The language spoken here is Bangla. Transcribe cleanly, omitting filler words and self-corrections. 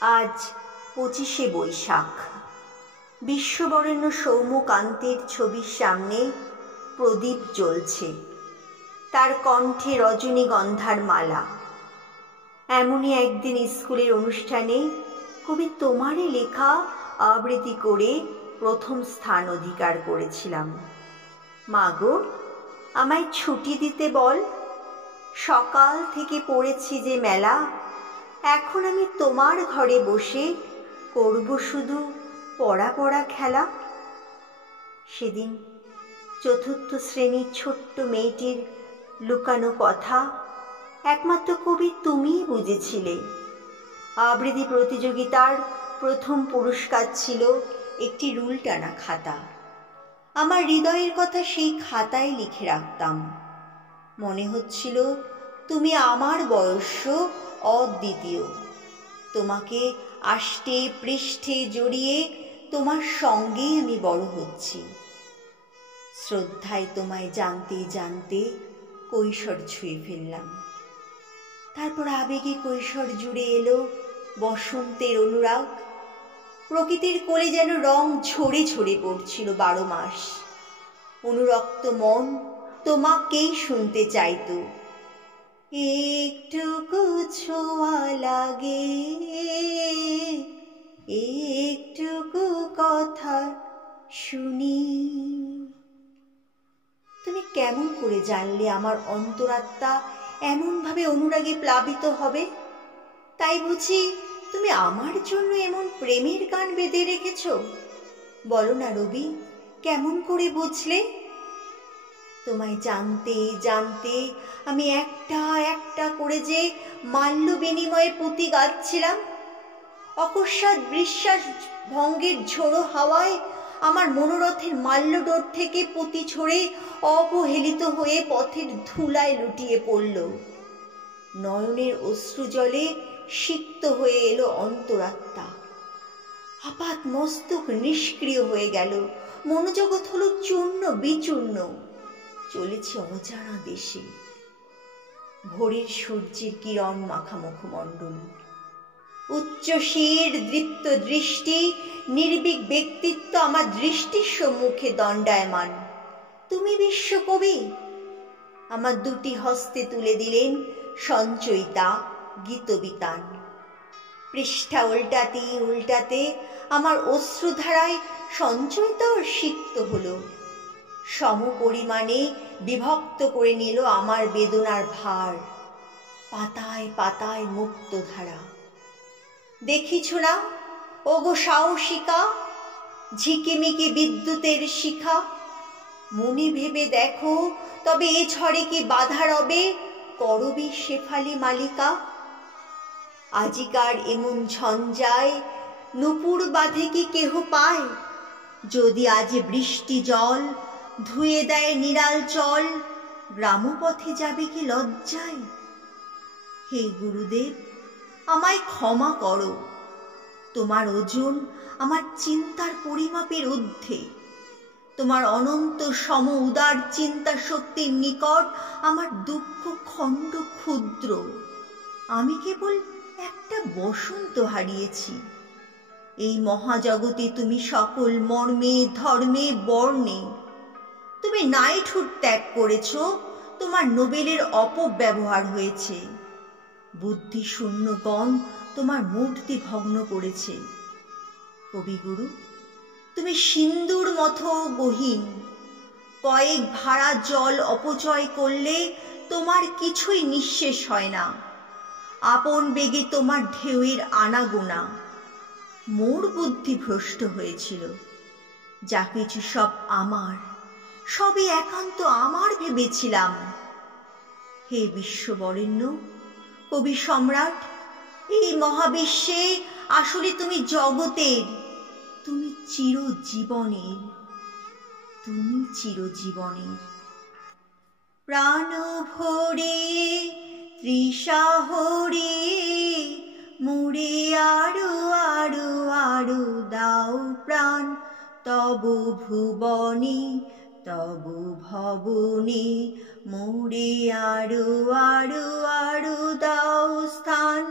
আজ 25শে বৈশাখ। বিশ্ববরেণ্য সৌম্যকান্তের ছবির সামনে প্রদীপ জ্বলছে, তার কণ্ঠে রজনীগন্ধার মালা। এমনই একদিন স্কুলের অনুষ্ঠানে কবি তোমারই লেখা আবৃত্তি করে প্রথম স্থান অধিকার করেছিলাম। মাগো, আমায় ছুটি দিতে বল, সকাল থেকে পড়েছি যে মেলা, এখন আমি তোমার ঘরে বসে করব শুধু পড়া পড়া খেলা। সেদিন 4র্থ শ্রেণীর ছোট্ট মেয়েটির লুকানো কথা একমাত্র কবি তুমিই বুঝেছিলে। আবৃত্তি প্রতিযোগিতার প্রথম পুরস্কার ছিল একটি রুল টানা খাতা। আমার হৃদয়ের কথা সেই খাতায় লিখে রাখতাম। মনে হচ্ছিল তুমি আমার বয়স্য অদ্বিতীয়। তোমাকে আষ্টে পৃষ্ঠে জড়িয়ে তোমার সঙ্গেই আমি বড় হচ্ছি। শ্রদ্ধায় তোমায় জানতে জানতে কৈশোর ছুঁয়ে ফেললাম। তারপর আবেগে কৈশোর জুড়ে এলো বসন্তের অনুরাগ। প্রকৃতির কোলে যেন রং ঝরে ঝরে পড়ছিল 12 মাস। অনুরক্ত মন তোমাকেই শুনতে চাইতো। একটুকু ছোঁয়া লাগে, একটুকু কথা শুনি। তুমি কেমন করে জানলে আমার অন্তরাত্মা এমনভাবে অনুরাগে প্লাবিত হবে? তাই বুঝি তুমি আমার জন্য এমন প্রেমের গান বেঁধে রেখেছ? বলো না রবি, কেমন করে বুঝলে? তোমায় জানতে জানতে আমি একটা একটা করে যে মাল্য বিনিময়ে পুঁতি গাচ্ছিলাম। অকস্মাৎ বিশ্বাস ভঙ্গের ঝোড়ো হাওয়ায় আমার মনোরথের মাল্যডোর থেকে পুঁতি ছড়ে অবহেলিত হয়ে পথের ধুলায় লুটিয়ে পড়ল। নয়নের অশ্রু জলে সিক্ত হয়ে এলো অন্তরাত্মা। আপাত মস্তক নিষ্ক্রিয় হয়ে গেল, মনোজগৎ হলো চূর্ণ বিচূর্ণ। চলেছি অজানা দেশে। ভোরের সূর্যের কিরণ মাখা মুখমণ্ডল, উচ্চশির দৃপ্ত দৃষ্টি, নির্ভীক ব্যক্তিত্ব আমার দৃষ্টির সম্মুখে দণ্ডায়মান। তুমি বিশ্বকবি। আমার 2টি হস্তে তুলে দিলেন সঞ্চয়িতা গীতবিতান। পৃষ্ঠা উল্টাতে উল্টাতে আমার অশ্রুধারায় সঞ্চয়িতাও সিক্ত হলো। সম পরিমাণে বিভক্ত করে নিল আমার বেদনার ভার। পাতায় পাতায় মুক্তধারা। দেখিছ না ওগো সাহসিকা, ঝিকিমিকি বিদ্যুতের শিখা। মনে ভেবে দেখো তবে এ ঝড়ে কি বাধা রবে, করবি শেফালি মালিকা। আজিকার এমন ঝঞ্ঝায় নুপুর বাঁধে কি কেহ পায়? যদি আজ বৃষ্টি জল ধুয়ে দেয় নিরাল চল, গ্রামপথে যাবে কি লজ্জায়? হে গুরুদেব, আমায় ক্ষমা করো। তোমার ওজন আমার চিন্তার পরিমাপের ঊর্ধ্বে। তোমার অনন্ত সম উদার চিন্তা শক্তির নিকট আমার দুঃখ খণ্ড ক্ষুদ্র। আমি কেবল একটা বসন্ত হারিয়েছি। এই মহাজগতে তুমি সকল মর্মে ধর্মে বর্ণে। তুমি নাইটহুড ত্যাগ করেছ, তোমার নোবেলের অপব্যবহার হয়েছে। বুদ্ধি শূন্যগণ তোমার মূর্তি ভগ্ন করেছে। কবিগুরু, তুমি সিন্দুর মতো গহীন। কয়েক ভাড়া জল অপচয় করলে তোমার কিছুই নিঃশেষ হয় না। আপন বেগে তোমার ঢেউয়ের আনাগোনা। মোর বুদ্ধি ভ্রষ্ট হয়েছিল। যা কিছু সব আমার, সবই একান্ত আমার ভেবেছিলাম। হে বিশ্ববরেণ্য কবি সম্রাট, এই মহাবিশ্বে আসলে তুমি জগতের, তুমি চিরজীবনের, তুমি চিরজীবনের। প্রাণ ভরে তৃষা হরে মুড়ে আরো আরো আরো দাও প্রাণ, তবু ভুবনে তবু ভবনে মোরে আরো আরো আরো দাও স্থান।